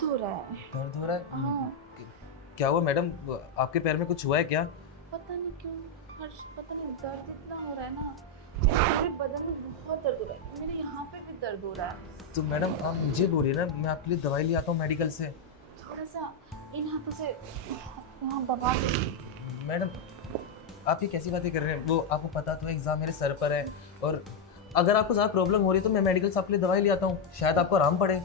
दर्द हो रहा है। दर्द हो रहा है? हाँ। क्या हुआ मैडम, आपके पैर में कुछ हुआ है क्या? पता नहीं क्यों हर्ष, पता नहीं दर्द इतना हो रहा है ना, मेरे बदन में बहुत दर्द हो रहा है, मेरे यहाँ पे भी दर्द हो रहा है। तो मैडम आप मुझे बोलिए ना, मैं आपके लिए दवाई ले आता हूँ मेडिकल से। थोड़ा सा इन हाथों से यहाँ दबा दो। मैडम आप ये कैसी बातें कर रहे हैं? वो आपको पता तो है एग्ज़ाम मेरे सर पर है, और अगर आपको ज़्यादा प्रॉब्लम हो रही है तो मैं मेडिकल से आपके लिए दवाई ले आता हूँ, शायद आपको आराम पड़े।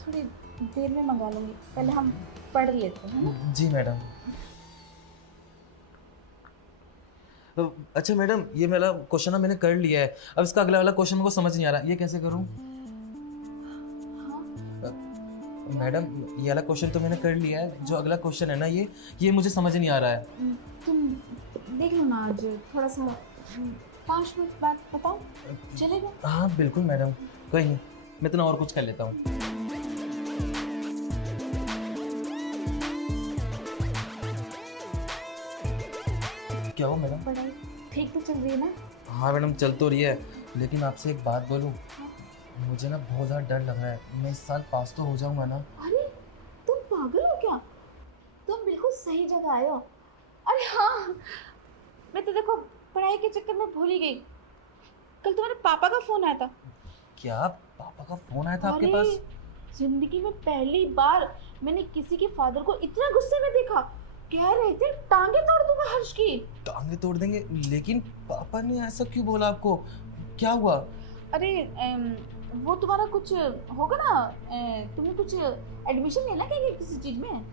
थोड़ी देर में मंगा लूँगी, पहले हम पढ़ लेते हैं ना। जी मैडम। तो अच्छा मैडम, ये मेरा क्वेश्चन ना मैंने कर लिया है, अब इसका अगला वाला क्वेश्चन मुझे समझ नहीं आ रहा, ये कैसे करूँ? मैडम ये वाला क्वेश्चन तो मैंने कर लिया है, जो अगला क्वेश्चन है ना ये मुझे समझ नहीं आ रहा है। तुम देख लो ना, आज थोड़ा सा 5 मिनट बाद बताओ, चलेगा? हाँ बिल्कुल मैडम, कोई नहीं, मैं तो और कुछ कर लेता हूँ। क्या हो मैडम? पढ़ाई ठीक तो चल रही है ना? हाँ मैडम चल तो रही है, लेकिन आपसे एक बात बोलूँ, मुझे ना बहुत ज़्यादा डर लग रहा है, मैं इस साल पास तो हो जाऊँगा ना? अरे तुम पागल हो क्या? तुम बिल्कुल सही जगह आए हो। अरे हाँ, मैं तो देखो पढ़ाई के चक्कर में भूल ही गई, कल तुम्हारे पापा का फोन आया था। क्या पापा का फोन आया था आपके पास? जिंदगी में पहली बार मैंने किसी के फादर को इतना गुस्से में देखा, कह रहे थे टांगे तोड़ दूंगा हर्ष की। टांगे तोड़ देंगे? लेकिन पापा ने ऐसा क्यों बोला आपको, क्या हुआ? अरे वो तुम्हारा कुछ होगा ना, तुम्हें कुछ एडमिशन लेना क्या किसी चीज में?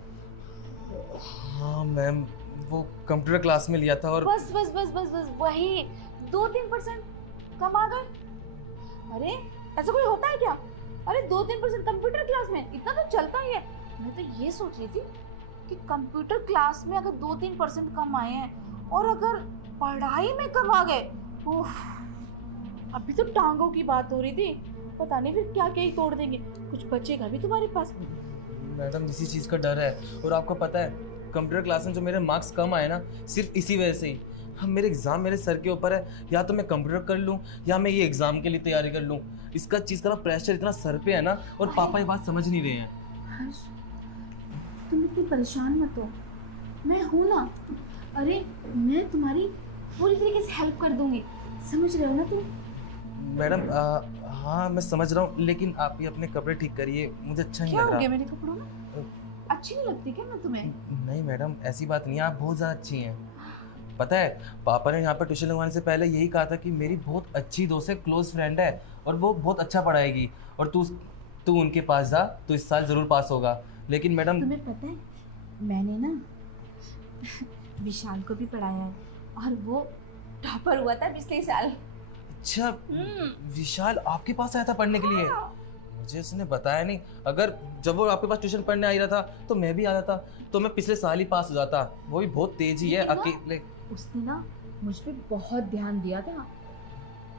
हाँ मैम, वो कंप्यूटर क्लास में लिया था और बस बस बस बस बस वही 2-3% कम आ गए। अरे ऐसा कोई होता है क्या? अरे 2-3% कंप्यूटर क्लास में इतना तो चलता ही है। मैं तो ये सोच रही थी कि कंप्यूटर क्लास में अगर 2-3% कम आए हैं और अगर पढ़ाई में कम आ गए, उफ, अभी तो टांगों की बात हो रही थी, पता नहीं फिर क्या क्या ही तोड़ देंगे, कुछ बचेगा भी तुम्हारे पास? मैडम इसी चीज़ का डर है, और आपको पता है कंप्यूटर क्लास में जो मेरे मार्क्स कम आए ना, सिर्फ इसी वजह से ही। हम मेरे एग्ज़ाम मेरे सर के ऊपर है, या तो मैं कंप्यूटर कर लूँ या मैं ये एग्ज़ाम के लिए तैयारी कर लूँ, इसका चीज़ का प्रेशर इतना सर पे है ना, और पापा ये बात समझ नहीं रहे हैं। हर्ष तुम इतनी परेशान मत हो, मैं हूँ ना। अरे मैं तुम्हारी पूरी तरीके से हेल्प कर दूंगी, समझ रहे हो ना तुम? मैडम हाँ मैं समझ रहा हूँ, लेकिन आप ये अपने कपड़े ठीक करिए, मुझे अच्छा नहीं क्या लग हो रहा। गया मेरे कपड़ों में? अच्छी नहीं लगती क्या मैं तुम्हें? नहीं मैडम ऐसी बात नहीं है, आप बहुत ज़्यादा अच्छी हैं। पता है पापा ने यहाँ पर ट्यूशन लगवाने से पहले यही कहा था कि मेरी बहुत अच्छी दोस्त है, क्लोज फ्रेंड है, और वो बहुत अच्छा पढ़ाएगी, और तू उनके पास जा, तो इस साल ज़रूर पास होगा। लेकिन मैडम तुम्हें पता है मैंने ना विशाल को भी पढ़ाया है, और वो टॉपर हुआ था पिछले साल। अच्छा, विशाल आपके पास आया था पढ़ने के लिए? मुझे उसने बताया नहीं, अगर जब वो आपके पास ट्यूशन पढ़ने आई रहा था तो मैं भी आ जाता, तो मैं पिछले साल ही पास हो जाता। वो भी बहुत तेज ही है अकेले। उसने ना मुझ पे बहुत ध्यान दिया था,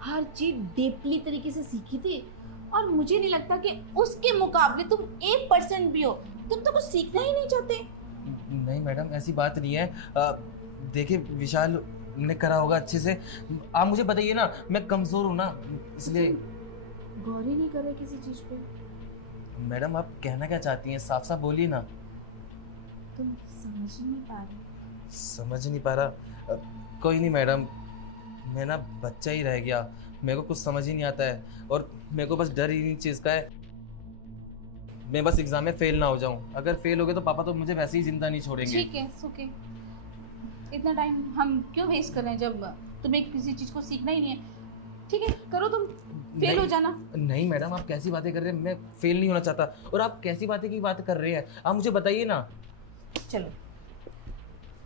हर चीज डीपली तरीके से सीखी थी, और मुझे नहीं लगता कि उसके मुकाबले तुम 1% भी हो। तुम तो कुछ सीखना ही नहीं चाहते। नहीं मैडम ऐसी बात नहीं है, देखिए विशाल ने करा होगा अच्छे से, आप मुझे बताइए ना, मैं कमज़ोर हूँ ना, इसलिए। गौर ही नहीं करे किसी चीज पे। मैडम आप कहना क्या चाहती हैं, साफ साफ बोलिए ना। तुम समझ नहीं पा रहे? समझ नहीं पा रहा? कोई नहीं मैडम, मैं ना बच्चा ही रह गया, मेरे को कुछ समझ ही नहीं आता है, और मेरे को बस डर ही चीज़ का है, मैं बस एग्जाम में फेल ना हो जाऊं। अगर फेल हो गए तो पापा तो मुझे वैसे ही जिंदा नहीं छोड़ेंगे। ठीक है सुके, इतना टाइम हम क्यों वेस्ट कर रहे हैं जब तुम्हें किसी चीज़ को सीखना ही नहीं है। ठीक है करो, तुम फेल हो जाना। नहीं मैडम आप कैसी बातें कर रहे हैं, मैं फेल नहीं होना चाहता, और आप कैसी बातें की बात कर रहे हैं, आप मुझे बताइए ना। चलो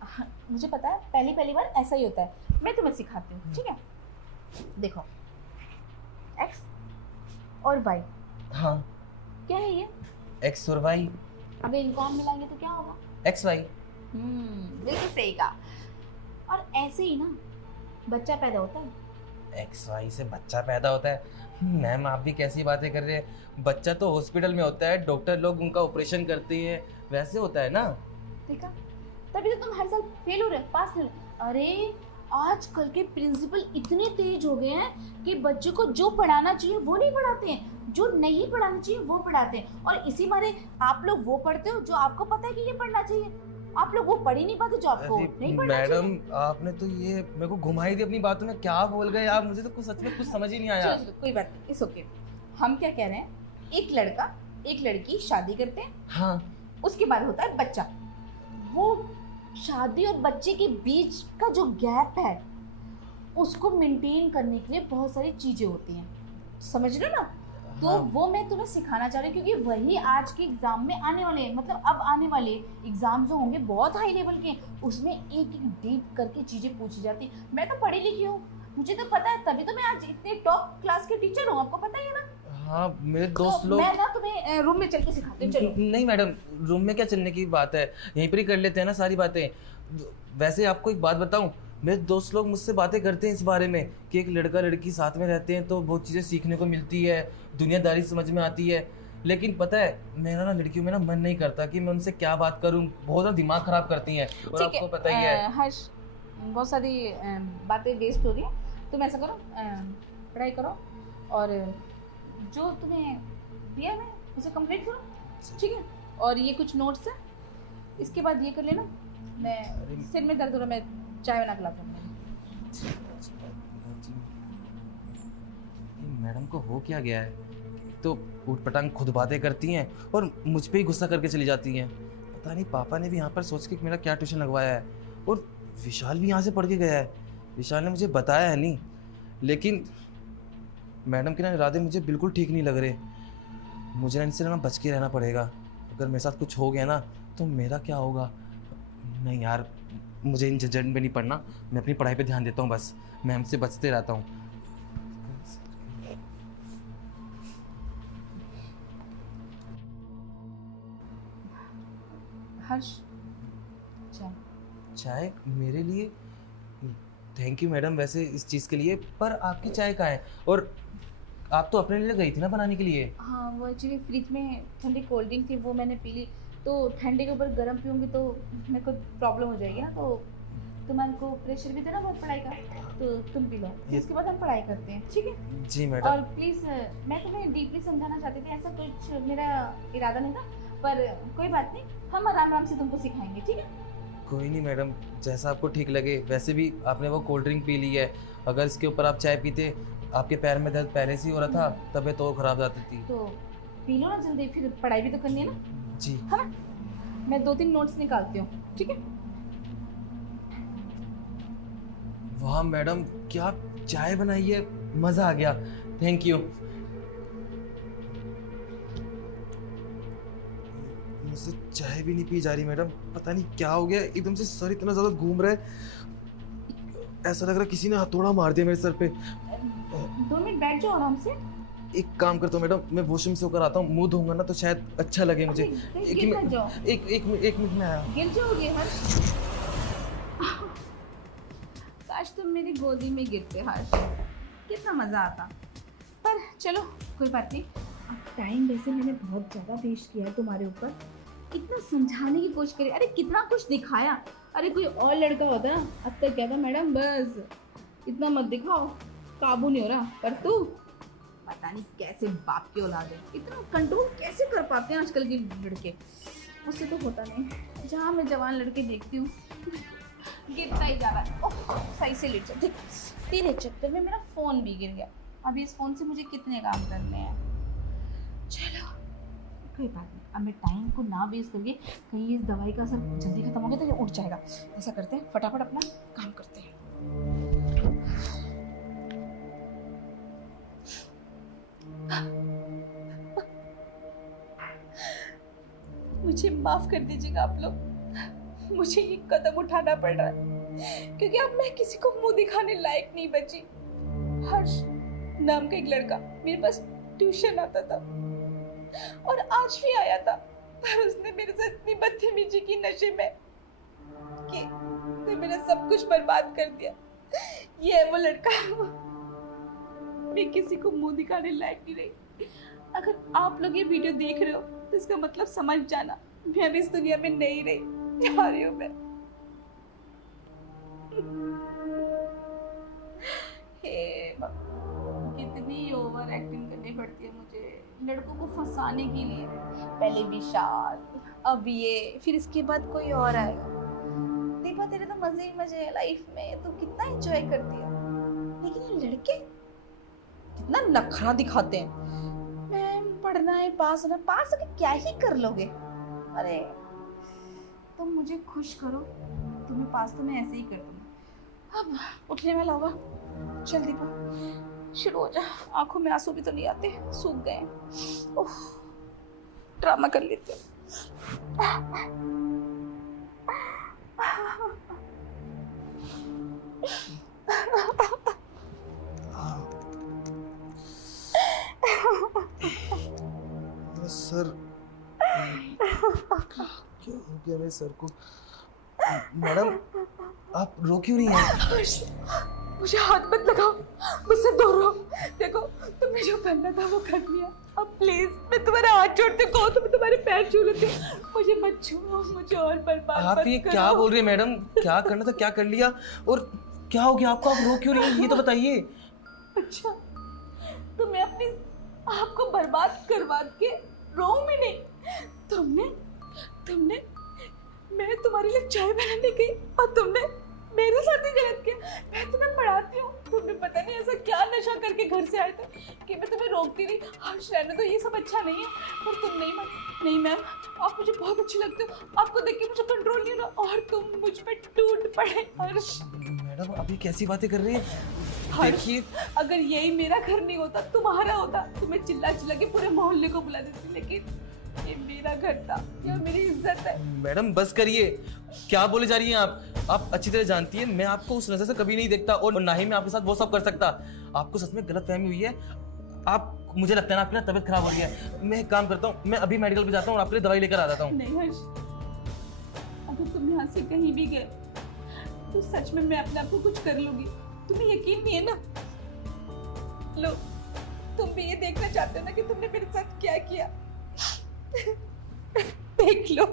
हाँ, मुझे पता है पहली बार ऐसा ही होता है, मैं तुम्हें सिखाती हूँ। ठीक है देखो, एक्स और वाई। हाँ क्या है ये? एक्स और वाई। अगर इनको हम मिलाएंगे तो क्या होगा? X Y. बिल्कुल सही कहा। और ऐसे ही ना बच्चा पैदा होता है। एक्स वाई से बच्चा पैदा होता है? मैम आप भी कैसी बातें कर रहे हैं, बच्चा तो हॉस्पिटल में होता है, डॉक्टर लोग उनका ऑपरेशन करते हैं, वैसे होता है ना। देखा, तभी तो तुम हर साल फेल हो रहे, पास नहीं हो रहे। अरे आजकल के प्रिंसिपल इतने तेज हो गए हैं कि बच्चे को जो पढ़ाना चाहिए वो नहीं पढ़ाते हैं, जो नहीं पढ़ाना चाहिए वो पढ़ाते हैं, और इसी मारे आप लोग वो पढ़ते हो जो आपको पता है कि ये पढ़ना चाहिए। आप लोग वो पढ़ ही नहीं पाते जो आपको अरे नहीं पढ़ना मैडम, चाहिए। आपने तो ये मेरे को घुमाई दी अपनी बातों में, क्या बोल गए आप? मुझे तो कुछ सच में कुछ समझ ही नहीं आया। चलो कोई बात नहीं, इट्स ओके। हम क्या कह रहे हैं, एक लड़का एक लड़की शादी करते हैं, हाँ उसके बाद होता है बच्चा। वो शादी और बच्चे के बीच का जो गैप है उसको मेंटेन करने के लिए बहुत सारी चीजें होती हैं, समझ रहे हो ना? तो हाँ। वो मैं तुम्हें सिखाना चाह रही हूँ, क्योंकि वही आज के एग्जाम में आने वाले हैं, मतलब अब आने वाले एग्जाम जो होंगे बहुत हाई लेवल के, उसमें एक एक डीप करके चीजें पूछी जाती हैं। मैं तो पढ़ी लिखी हूँ, मुझे तो पता है, तभी तो मैं आज इतने टॉप क्लास के टीचर हूँ, आपको पता ही है ना। हाँ मेरे दोस्त तो लोग। मैं ना तुम्हें रूम में चल के सिखाती हूँ, चलो। नहीं मैडम, रूम में क्या चलने की बात है, यहीं पर ही कर लेते हैं ना सारी बातें। वैसे आपको एक बात बताऊं, मेरे दोस्त लोग मुझसे बातें करते हैं इस बारे में कि एक लड़का लड़की साथ में रहते हैं तो बहुत चीज़ें सीखने को मिलती है, दुनियादारी समझ में आती है। लेकिन पता है, मेरा ना लड़कियों में ना मन नहीं करता कि मैं उनसे क्या बात करूं, बहुत ज़्यादा दिमाग ख़राब करती हैं, और ठीक आपको पता ही है। हर्ष, बहुत सारी बातें वेस्ट हो रही हैं, तुम ऐसा करो, पढ़ाई करो, और जो तुम्हें दिया है उसे कंप्लीट करो, ठीक है? और ये कुछ नोट्स हैं, इसके बाद ये कर लेना। मैं सिर में दर्द हो रहा, मैं चाय बना के लाता हूँ। मैडम को हो क्या गया है, तो ऊटपटांग खुद बातें करती हैं और मुझ पे ही गुस्सा करके चली जाती हैं। पता नहीं पापा ने भी यहाँ पर सोच के कि मेरा क्या ट्यूशन लगवाया है, और विशाल भी यहाँ से पढ़ के गया है। विशाल ने मुझे बताया है नहीं, लेकिन मैडम के ना इरादे मुझे बिल्कुल ठीक नहीं लग रहे। मुझे ना इनसे ना बच के रहना पड़ेगा। अगर मेरे साथ कुछ हो गया ना तो मेरा क्या होगा। नहीं यार, मुझे इन झंझट में नहीं पड़ना, मैं अपनी पढ़ाई पे ध्यान देता हूँ बस, मैं हमसे बचते रहता हूँ। हर्ष, चाय। चाय मेरे लिए? थैंक यू मैडम वैसे इस चीज़ के लिए, पर आपकी चाय कहाँ है? और आप तो अपने लिए गई थी ना बनाने के लिए। हाँ, वो एक्चुअली फ्रिज में ठंडी कोल्ड ड्रिंक थी, वो मैंने पी ली। तो ठंडे के ऊपर गर्म पीऊँगी तो मेरे को प्रॉब्लम हो जाएगी ना, तो तुम्हारे को प्रेशर भी देना बहुत पढ़ाई का, तो तुम पी लो, फिर उसके बाद हम पढ़ाई करते हैं, ठीक है? जी मैडम। और प्लीज़, मैं तुम्हें डीपली समझाना चाहती थी, ऐसा कुछ मेरा इरादा नहीं था, पर कोई बात नहीं, हम आराम आराम से तुमको सिखाएंगे, ठीक है? कोई नहीं मैडम, जैसा आपको ठीक लगे। वैसे भी आपने वो कोल्ड ड्रिंक पी ली है, अगर इसके ऊपर आप चाय पीते, आपके पैर में दर्द पहले से ही हो रहा था, तबीयत तो खराब जाती थी। तो पी लो ना जल्दी, फिर पढ़ाई भी तो करनी है ना, जी है ना? मैं 2-3 नोट्स निकालती हूँ, ठीक है? वाह मैडम, क्या चाय बनाई है, मज़ा आ गया, थैंक यू। मुझसे चाय भी नहीं पी जा रही मैडम, पता नहीं क्या हो गया, एकदम से सर इतना ज़्यादा घूम रहा है, ऐसा लग रहा है किसी ने हथौड़ा मार दिया मेरे सर पे। 2 मिनट बैठ जाओ आराम से। एक काम करता हूँ मैडम, मैं वॉशरूम से होकर आता हूँ, मुंह धोऊंगा ना तो शायद अच्छा लगे मुझे। अरे, गिर मत जाओ। एक मिनट में आया। गिर जाओगे हर्ष। काश तुम मेरी गोदी में गिरते हर्ष, कितना मज़ा आता। पर चलो कोई बात नहीं, अब टाइम वैसे मैंने बहुत ज़्यादा वेस्ट किया है तुम्हारे ऊपर, इतना समझाने की कोशिश करी, अरे कितना कुछ दिखाया। अरे कोई और लड़का होता ना, अब तक क्या था मैडम, बस इतना मत दिखाओ, काबू नहीं हो रहा। पर तू पता नहीं कैसे बाप की औलाद है, इतना कंट्रोल कैसे कर पाते हैं आजकल के लड़के, मुझसे तो होता नहीं। जहाँ मैं जवान लड़के देखती हूँ गिरता ही जा रहा है। ओह, सही से लेट जा, देख तेरे चक्कर में मेरा फ़ोन भी गिर गया। अभी इस फ़ोन से मुझे कितने काम करने हैं। चलो कोई बात नहीं, अब मैं टाइम को ना वेस्ट करके, कहीं इस दवाई का असर जल्दी खत्म हो गया तो ये उठ जाएगा। ऐसा करते हैं, फटाफट अपना काम करते हैं। मुझे माफ़ कर दीजिएगा आप लोग, मुझे ये कदम उठाना पड़ रहा है क्योंकि अब मैं किसी को मुंह दिखाने लायक नहीं बची। हर्ष नाम का एक लड़का मेरे पास ट्यूशन आता था और आज भी आया था, पर उसने मेरे साथ इतनी बदतमीजी की नशे में कि उसने मेरा सब कुछ बर्बाद कर दिया। ये है वो लड़का। मैं किसी को मुंह दिखाने लायक नहीं रही। अगर आप लोग ये वीडियो देख रहे हो तो इसका मतलब समझ जाना, मैं अब इस दुनिया में नहीं रही, जा रही हूँ मैं। हे कितनी ओवर एक्टिंग करनी पड़ती है मुझे। लड़कों को फंसाने के लिए। पहले विशाल, अब ये, फिर इसके बाद कोई और आएगा। दीपा तेरे तो मजे ही मजे है लाइफ में, तू कितना एंजॉय करती है। लेकिन ये लड़के कितना नखरा दिखाते हैं। मैम पढ़ना है, पास होना, पास होके क्या ही कर लोगे। अरे तुम मुझे खुश करो, तुम्हें पास तो मैं ऐसे ही कर दूंगी। अब उठने वाला होगा, चल दीपा शुरू हो जा। आंखों में आंसू भी तो नहीं आते, सूख गए। ओह, ड्रामा कर लेते सर क्या हो गया मेरे सर को? मैडम आप रो क्यों नहीं है? मुझे हाथ मत लगाओ, मुझसे दूर रहो। देखो तुमने जो करना था वो कर लिया। अब प्लीज मैं तुम्हारे हाथ जोड़ती हूँ, तो मैं तुम्हारे पैर छू लेती हूँ। मुझे मत छुओ, मुझे और बर्बाद आप ये क्या बोल रही है मैडम? क्या करना था क्या कर लिया, और क्या हो गया आपको? आप रो क्यों नहीं है ये तो बताइए। अच्छा तो मैं अपनी आपको बर्बाद करवा के रोऊं भी नहीं? तुमने मैं तुम्हारे लिए चाय बनाने गई और तुमने मेरे साथ ही गलत किया। मैं तुम्हें पढ़ाती हूँ, तुमने पता नहीं ऐसा क्या नशा करके घर से आए थे कि मैं तुम्हें रोकती रही। हर्ष रहने दो, ये सब अच्छा नहीं है। पर तुम नहीं मैम, आप मुझे बहुत अच्छी लगते हो। आपको देख के मुझे कंट्रोल नहीं हो रहा और तुम मुझ पे टूट पड़े। हर्ष मैडम अभी कैसी बातें कर रही हैं? देखिए अगर यही मेरा घर नहीं होता, तुम्हारा होता, तो मैं चिल्ला के पूरे मोहल्ले को बुला देती। लेकिन ये मेरा घर था, ये मेरी इज्जत है। मैडम बस करिए, क्या बोले जा रही हैं आप अच्छी तरह जानती हैं मैं आपको उस नजर से कभी नहीं देखता, और ना ही मैं आपके साथ वो सब कर सकता। आपको सच में गलतफहमी हुई है। आप, मुझे लगता है ना आपकी ना तबीयत खराब हो रही है। मैं एक काम करता हूँ, मैं अभी मेडिकल पे जाता हूँ और आपके लिए दवाई लेकर आ जाता हूँ। नहीं हर्ष, अगर तुम यहाँ से कहीं भी गए तो सच में मैं अपने आप को कुछ कर लूंगी। तुम्हें यकीन नहीं है ना? लो तुम भी ये देखना चाहते हो ना कि तुमने मेरे साथ क्या किया? देख लो।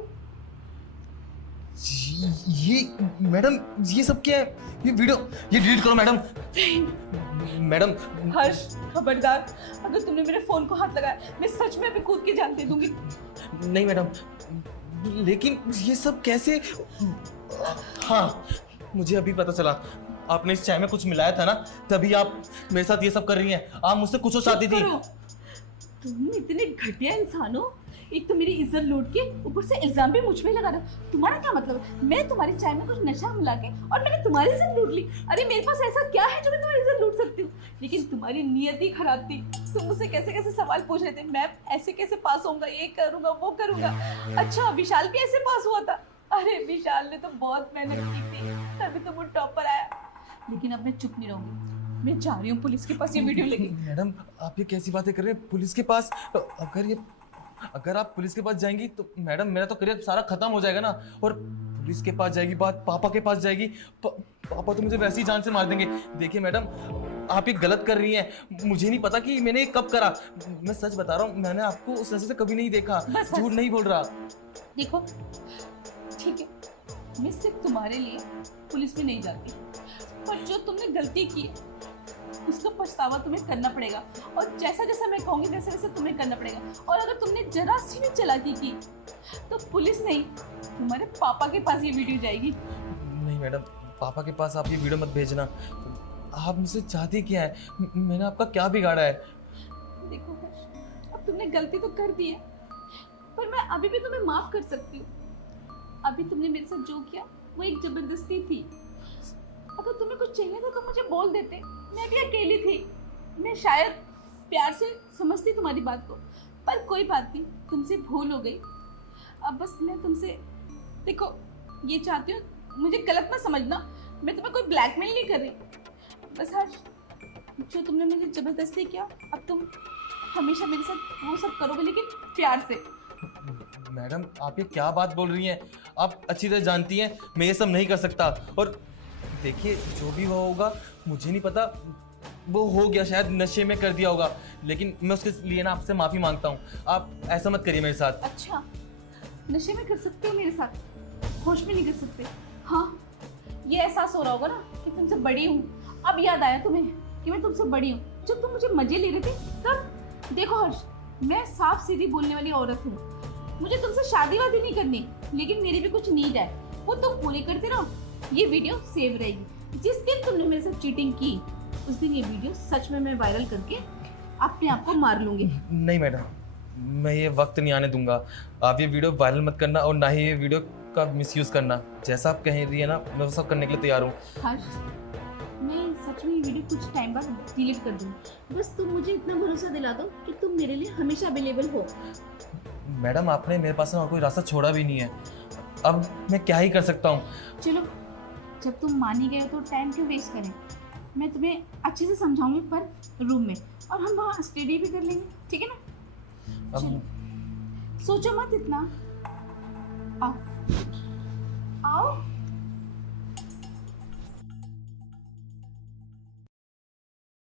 ये मैडम ये सब क्या है? ये वीडियो ये डिलीट करो मैडम। मैडम हर्ष खबरदार, अगर तुमने मेरे फोन को हाथ लगाया मैं सच में अभी कूद के जान दे दूंगी। नहीं मैडम, लेकिन ये सब कैसे? हाँ मुझे अभी पता चला, आपने इस चाय में कुछ मिलाया था ना, तभी आप मेरे साथ ये सब कर रही हैं। आप मुझसे कुछ और चाहती थी। तुम इतने घटिया इंसान हो, एक तो मेरी इज्जत लूट के ऊपर से इल्जाम भी मुझ पे लगा रहे हो। तुम्हारा क्या मतलब है? मैं तुम्हारी चाय में कुछ नशा मिला के और मैंने तुम्हारी इज्जत लूट ली। अरे मेरे पास ऐसा क्या है जो मैं तुम्हारी इज्जत लूट सकती हूँ? लेकिन तुम्हारी नियत ही खराब थी। तुम मुझसे कैसे कैसे सवाल पूछ रहे थे, मैम ऐसे कैसे पास होऊंगा, ये करूंगा वो करूंगा। अच्छा विशाल भी ऐसे पास हुआ था? अरे विशाल ने तो बहुत मेहनत की थी, तभी तो वो टॉपर आया। लेकिन अब मैं चुप नहीं रहूंगी, मैं जा रही हूँ पुलिस के पास ये वीडियो लेके। मैडम आप ये कैसी बातें कर रहे हैं? पुलिस के पास? अगर आप पुलिस के पास जाएंगी तो मैडम मेरा तो करियर सारा खत्म हो जाएगा ना। और पुलिस के पास जाएगी बात, पापा के पास जाएगी, पापा तो मुझे वैसे ही जान से मार देंगे। देखिए मैडम आप ये गलत कर रही हैं। मुझे नहीं पता कि मैंने ये कब करा। मैं सच बता रहा हूँ, मैंने आपको उस नजर से कभी नहीं देखा, झूठ नहीं बोल रहा। देखो ठीक है, मैं सिर्फ तुम्हारे लिए पुलिस में नहीं जाती, पर जो तुमने गलती की उसका पछतावा तुम्हें करना पड़ेगा। और जैसा जैसा मैं कहूँगी वैसे वैसे तुम्हें करना पड़ेगा। और अगर तुमने जरा सी भी चालाकी की तो पुलिस नहीं, तुम्हारे पापा के पास ये वीडियो जाएगी। नहीं मैडम, पापा के पास आप ये वीडियो मत भेजना। आप मुझसे चाहती क्या है? मैंने आपका क्या बिगाड़ा है? देखो अब तुमने गलती तो कर दी है, पर मैं अभी भी तुम्हें माफ कर सकती हूँ। अभी तुमने मेरे साथ जो किया वो एक जबरदस्ती थी। अगर तुम्हें कुछ चाहिए था तो मुझे बोल देते, मैं भी अकेली थी। मैं शायद प्यार से समझती तुम्हारी बात को, पर कोई बात नहीं, तुमसे भूल हो गई। अब बस मैं तुमसे, देखो ये चाहती हूँ, मुझे गलत मत समझना, मैं तुम्हें कोई ब्लैकमेल नहीं कर रही। बस हर्ष, जो तुमने मुझे जबरदस्ती किया, अब तुम हमेशा मेरे साथ वो सब करोगे, लेकिन प्यार से। मैडम आप ये क्या बात बोल रही हैं? आप अच्छी तरह जानती हैं मैं ये सब नहीं कर सकता। और देखिए जो भी होगा मुझे नहीं पता, वो हो गया, शायद नशे में कर दिया होगा, लेकिन मैं उसके लिए ना आपसे माफ़ी मांगता हूँ। आप ऐसा मत करिए मेरे साथ। अच्छा नशे में कर सकते हो मेरे साथ, होश में नहीं कर सकते? हाँ ये एहसास हो रहा होगा ना कि तुमसे बड़ी हूँ। अब याद आया तुम्हें कि मैं तुमसे बड़ी हूँ। जब तुम मुझे मजे ले रहे थे तब। देखो हर्ष, मैं साफ सीधी बोलने वाली औरत हूँ, मुझे तुमसे शादी वादी नहीं करनी, लेकिन मेरी भी कुछ नीड है, वो तुम पूरी करते रहो। ये वीडियो सेव रहेगी। जिस दिन तुमने मेरे साथ चीटिंग की उस दिन ये वीडियो सच में मैं वायरल करके अपने आप को मार लूंगी। नहीं मैडम, मैं ये वक्त नहीं आने दूंगा। आप ये वीडियो वायरल मत करना और ना ही ये वीडियो का मिसयूज़ करना। जैसा आप कह रही है ना, मैं वो सब करने के लिए तैयार हूँ। हर्ष, मैं सच में ये वीडियो कुछ टाइम बाद डिलीट कर दूँगी। बस तुम मुझे इतना भरोसा दिला दो कि तुम मेरे लिए हमेशा अवेलेबल हो। मैडम, आपने मेरे पास ना और कोई रास्ता छोड़ा भी नहीं है। अब मैं क्या ही कर सकता हूँ। चलो, जब तुम मान ही गए हो तो टाइम क्यों वेस्ट करें। मैं तुम्हें अच्छे से समझाऊंगी पर रूम में, और हम वहाँ स्टडी भी कर लेंगे, ठीक है ना। अब चलो, सोचो मत इतना। आओ आओ।